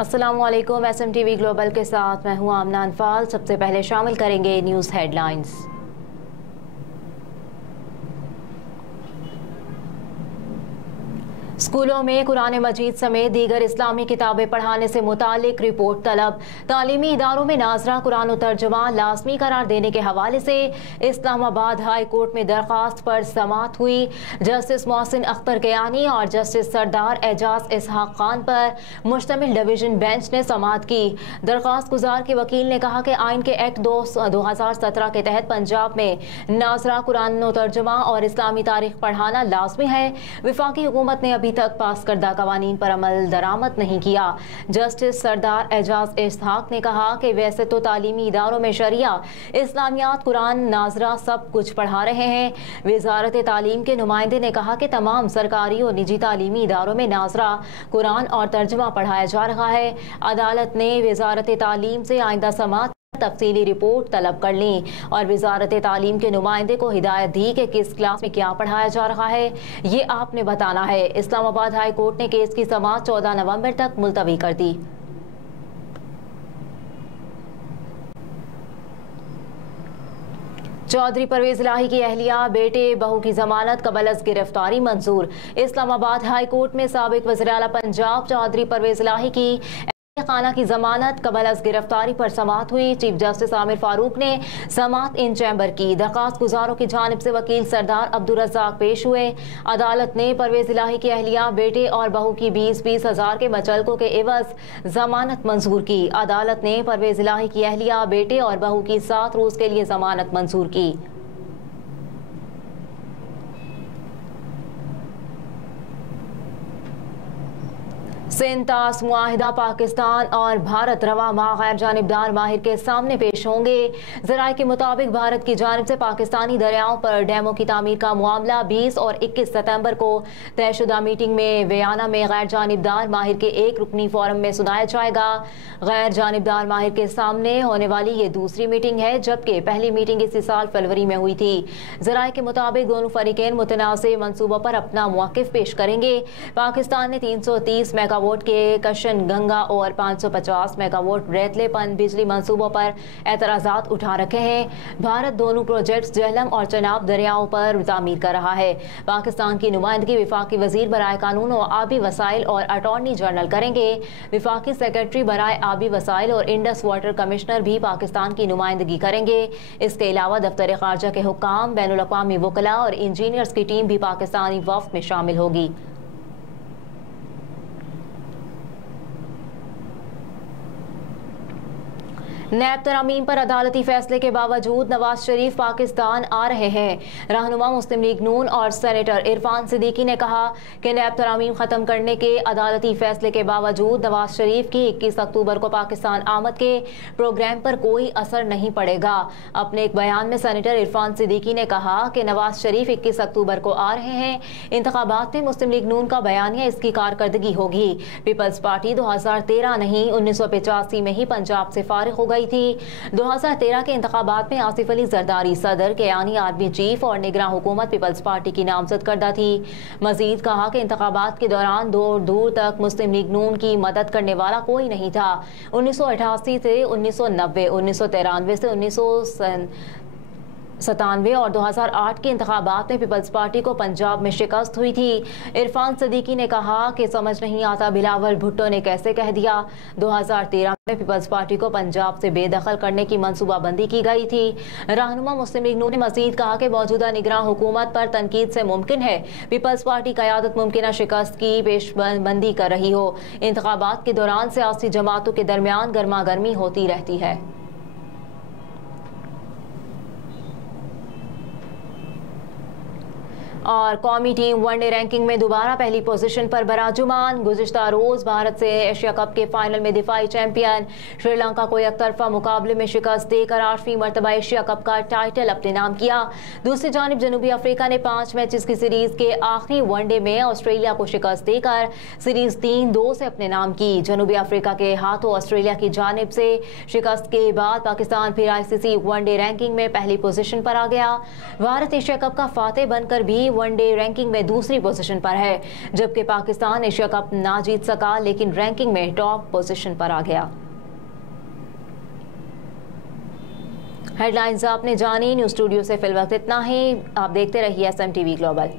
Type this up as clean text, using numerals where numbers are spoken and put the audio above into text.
अस्सलामुअलैकुम। SMTV global के साथ मैं हूं आमना अनफाल। सबसे पहले शामिल करेंगे न्यूज़ हेडलाइंस। स्कूलों में कुरान मजीद समेत दीगर इस्लामी किताबें पढ़ाने से मुतालिक रिपोर्ट तलब। तालीमी इदारों में नाजरा कुरान तर्जुमा लाजमी करार देने के हवाले से इस्लामाबाद हाई कोर्ट में दरख्वास्त पर समाअत हुई। जस्टिस मोहसिन अख्तर कयानी और जस्टिस सरदार एजाज इसहाक खान पर मुश्तमिल डिवीजन बेंच ने समाअत की। दरख्वास्त गुजार के वकील ने कहा कि आइन के एक्ट 2017 के तहत पंजाब में नाजरा कुरान तर्जुमा और इस्लामी तारीख पढ़ाना लाजमी है। विफाकी हुकूमत ने अभी तक पास करदा कवानीन पर अमल दरामद नहीं किया। जस्टिस सरदार एजाज इसहाक ने कहा कि वैसे तो तालीमी इदारों में शरिया, इस्लामियात, कुरान, नाजरा सब कुछ पढ़ा रहे हैं। वजारत तालीम के नुमाइंदे ने कहा कि तमाम सरकारी और निजी तालीमी इदारों में नाजरा, कुरान और तर्जुमा पढ़ाया जा रहा है। अदालत ने वजारत तालीम से आइंदा समाअत तफसीली रिपोर्ट तलब कर ली और वजारत तालीम के नुमाइंदे को हिदायत दी कि किस क्लास में क्या पढ़ाया जा रहा है, ये आपने बताना है। इस्लामाबाद हाई कोर्ट ने केस की समाअत 14 नवंबर तक मुलतवी कर दी। चौधरी परवेज इलाही की अहलिया बेटे बहू की जमानत कबल अज गिरफ्तारी मंजूर। इस्लामाबाद हाई कोर्ट में साबिक वज़ीर आला पंजाब चौधरी परवेज इलाही की खाना की जमानत कबल अज गिरफ्तारी पर समाअत हुई। चीफ जस्टिस आमिर फारूक ने समाअत इन चैम्बर की। दरख्वास्त गुजारों की जानिब से वकील सरदार अब्दुल रज़ाक पेश हुए। अदालत ने परवेज इलाही की अहलिया बेटे और बहू की 20-20 हज़ार के मचलकों के एवज जमानत मंजूर की। अदालत ने परवेज इलाही की अहलिया बेटे और बहू की 7 रोज के लिए जमानत मंजूर की। सिंतास मुआहिदा पाकिस्तान और भारत रवा माह गैर जानिबदार माहिर के सामने पेश होंगे। ज़राए के मुताबिक भारत की जानिब से पाकिस्तानी दरियाओं पर डैमों की तामीर का मामला 20 और 21 सितंबर को तयशुदा मीटिंग में वियाना में गैर जानिबदार माहिर के एक रुकनी फोरम में सुनाया जाएगा। गैर जानिबदार माहिर के सामने होने वाली ये दूसरी मीटिंग है, जबकि पहली मीटिंग इसी साल फरवरी में हुई थी। ज़राए के मुताबिक दोनों फरीकेन मुतनाज़ मंसूबों पर अपना मौक़िफ़ पेश करेंगे। पाकिस्तान ने 330 मेगावाट के कशन गंगा और 550 मेगावाट रेतलेपन बिजली मंसूबों पर एतराज़ात उठा रखे हैं। भारत दोनों प्रोजेक्ट्स जहलम और चनाब दरियाओं पर तामीर कर रहा है। पाकिस्तान की नुमाइंदगी विफाकी वजीर बराए कानून और आबी वसाइल और अटॉर्नी जनरल करेंगे। विफाकी सेक्रेटरी बराए आबी वसाइल और इंडस वाटर कमिश्नर भी पाकिस्तान की नुमाइंदगी करेंगे। इसके अलावा दफ्तर खारजा के हुक्काम, बैनुल अक़वामी वकला और इंजीनियर्स की टीम भी पाकिस्तानी वफ़द में शामिल होगी। नैब तरमीम पर अदालती फैसले के बावजूद नवाज शरीफ पाकिस्तान आ रहे हैं। रहनुमा मुस्लिम लीग नून और सेनेटर इरफान सिद्दीकी ने कहा कि नैब तरमीम खत्म करने के अदालती फैसले के बावजूद नवाज शरीफ की 21 अक्टूबर को पाकिस्तान आमद के प्रोग्राम पर कोई असर नहीं पड़ेगा। अपने एक बयान में सेनेटर इरफान सिद्दीकी ने कहा कि नवाज शरीफ 21 अक्टूबर को आ रहे हैं। इंतखाबात में मुस्लिम लीग नून का बयानिया इसकी कारकर्दगी होगी। पीपल्स पार्टी 2013 नहीं 1985 में ही पंजाब से फारिग हो गई थी। 2013 के इंतखाबात में आसिफ अली जरदारी सदर, कयानी आर्मी चीफ और निगरान हुकूमत पीपल्स पार्टी की नामजद करदा थी। मजीद कहा कि इंतखाबात के दौरान दूर दूर तक मुस्लिम लीग नून की मदद करने वाला कोई नहीं था। 1988 से 1990, 1993 से 1997 और 2008 के इंतखाबात में पीपल्स पार्टी को पंजाब में शिकस्त हुई थी। इरफान सिद्दीकी ने कहा कि समझ नहीं आता बिलावल भुट्टो ने कैसे कह दिया। 2013 में पीपल्स पार्टी को पंजाब से बेदखल करने की मनसूबाबंदी की गई थी। रहनुमा मुस्लिम लीग नून ने मजीद कहा कि मौजूदा निगरान हुकूमत पर तनकीद से मुमकिन है पीपल्स पार्टी क़यादत मुमकिन शिकस्त की पेशबंदी कर रही हो। इंतखाबात के दौरान सियासी जमातों के दरमियान गर्मा गर्मी होती रहती है। और कौमी टीम वनडे रैंकिंग में दोबारा पहली पोजीशन पर बराजुमान। गुज़िश्ता रोज भारत से एशिया कप के फाइनल में दिफाई चैंपियन श्रीलंका को एक तरफा मुकाबले में शिकस्त देकर 8वीं मरतबा एशिया कप का टाइटल अपने नाम किया। दूसरी जानिब जनूबी अफ्रीका ने 5 मैचेस की सीरीज के आखिरी वनडे में ऑस्ट्रेलिया को शिकस्त देकर सीरीज 3-2 से अपने नाम की। जनूबी अफ्रीका के हाथों ऑस्ट्रेलिया की जानिब से शिकस्त के बाद पाकिस्तान फिर ICC वनडे रैंकिंग में पहली पोजीशन पर आ गया। भारत एशिया कप का फातेह बनकर भी वनडे रैंकिंग में दूसरी पोजीशन पर है, जबकि पाकिस्तान एशिया कप ना जीत सका लेकिन रैंकिंग में टॉप पोजीशन पर आ गया। हेडलाइंस आपने जानी। न्यूज़ स्टूडियो से फिलवक्त इतना ही। आप देखते रहिए SM TV ग्लोबल।